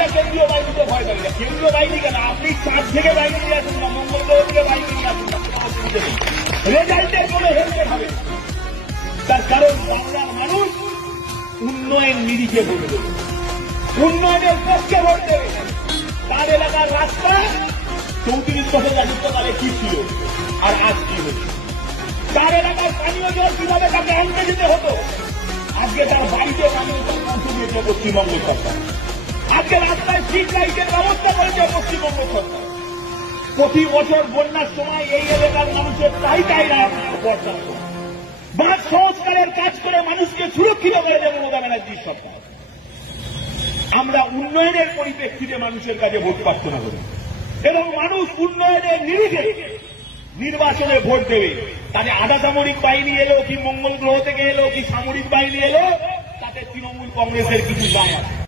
আমরা কেন্দ্রীয় বাহিনীতে ভয় করি না। কেন্দ্রীয় বাহিনী কেন, আপনি চাঁদ থেকে বাহিনী নিয়ে আসুন না, মঙ্গল গ্রহ থেকে বাহিনী নিয়ে আসুন না, রেজাল্টের কোনো হেরফের হবে। তার কারণ বাংলার মানুষ উন্নয়ন নিরিখে ভোট দেবে, উন্নয়নের পক্ষে ভোট দেবে। তার এলাকার রাস্তা 34 বছর রাজত্বকালে কি ছিল আর আজ কি হচ্ছে, তার এলাকার পানীয় জল কিভাবে তাকে আনতে যেতে হতো, আজকে তার বাড়িতে পানীয় জল পৌঁছে দিয়েছে পশ্চিমবঙ্গ সরকার। আজকে রাস্তায় স্ট্রিট লাইটের ব্যবস্থা করেছে পশ্চিমবঙ্গ সরকার। প্রতি বছর বন্যার সময় এই এলাকার মানুষের চাহিদাই বর্ষার সময় বাঁধ সংস্কারের কাজ করে মানুষকে সুরক্ষিত করে দেবে মমতা ব্যানার্জির সরকার। আমরা উন্নয়নের পরিপ্রেক্ষিতে মানুষের কাছে ভোট প্রার্থনা করি এবং মানুষ উন্নয়নের নিরিখে নির্বাচনে ভোট দেবে। তাতে আধা সামরিক বাহিনী এলো কি, মঙ্গল গ্রহ থেকে এলো কি, সামরিক বাহিনী এলো, তাতে তৃণমূল কংগ্রেসের কিছু যায় আসে।